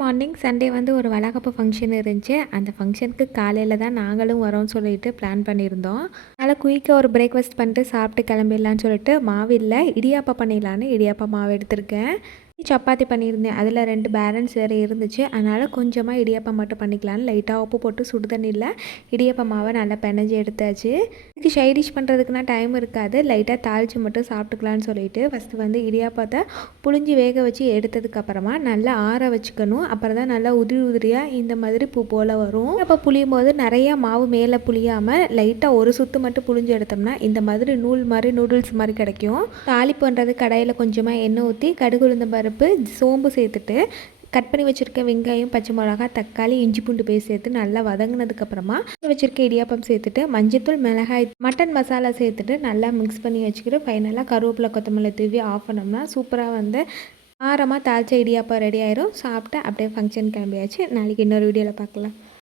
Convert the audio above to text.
Morning Sunday வந்து ஒரு வளைகாப்பு ஃபங்க்ஷன் இருந்துச்சு. அந்த ஃபங்க்ஷனுக்கு காலையில தான் நாங்களும் வரோம்னு சொல்லிட்டு பிளான் பண்ணியிருந்தோம். அதனால் குயிக்காக ஒரு பிரேக்ஃபாஸ்ட் பண்ணிட்டு சாப்பிட்டு கிளம்பிடலான்னு சொல்லிட்டு மாவு இல்லை, இடியாப்பம் பண்ணிடலான்னு இடியாப்பம் மாவு எடுத்திருக்கேன். சப்பாத்தி பண்ணியிருந்தேன். அதில் 2 பேலன்ஸ் வேறு இருந்துச்சு. அதனால் கொஞ்சமாக இடியாப்பம் மட்டும் பண்ணிக்கலான்னு லைட்டாக உப்பு போட்டு சுடு தண்ணியில் இடியாப்பம் மாவை நல்லா பெனஞ்சு எடுத்தாச்சு. இதுக்கு சைடிஷ் பண்ணுறதுக்குனா டைம் இருக்காது. லைட்டாக தாளித்து மட்டும் சாப்பிட்டுக்கலான்னு சொல்லிட்டு ஃபஸ்ட்டு வந்து இடியாப்பத்தை புழிஞ்சி வேக வச்சு எடுத்ததுக்கப்புறமா நல்லா ஆற வச்சுக்கணும். அப்புறம் தான் நல்லா உதிரி உதிரியாக இந்த மாதிரி பூ போல் வரும். அப்போ புளியும் போது நிறையா மாவு மேலே புளியாமல் லைட்டாக ஒரு சுற்று மட்டும் புழிஞ்சு எடுத்தோம்னா இந்த மாதிரி நூல் மாதிரி நூடுல்ஸ் மாதிரி கிடைக்கும். தாளிப்பு பண்ணுறது கடையில் கொஞ்சமாக எண்ணெய் ஊற்றி கடுகு உளுந்தம் பருப்பு சோம்பு சேர்த்துட்டு கட் பண்ணி வச்சுருக்க வெங்காயம், பச்சை மிளகாய், தக்காளி, இஞ்சி பூண்டு பேஸ்ட் சேர்த்து நல்லா வதங்கினதுக்கப்புறமா வச்சுருக்க இடியாப்பம் சேர்த்துட்டு மஞ்சத்தூள், மிளகாய், மட்டன் மசாலா சேர்த்துட்டு நல்லா மிக்ஸ் பண்ணி வச்சுக்கிட்டு ஃபைனலாக கருவேப்பிலை, கொத்தமல்லி தூவி ஆஃப் பண்ணோம்னா சூப்பராக வந்து காரமாக தாளிச்ச இடியாப்பம் ரெடி ஆயிரும். சாப்பிட்டு அப்படியே ஃபங்க்ஷன் கிளம்பியாச்சு. நாளைக்கு இன்னொரு வீடியோவில் பார்க்கலாம்.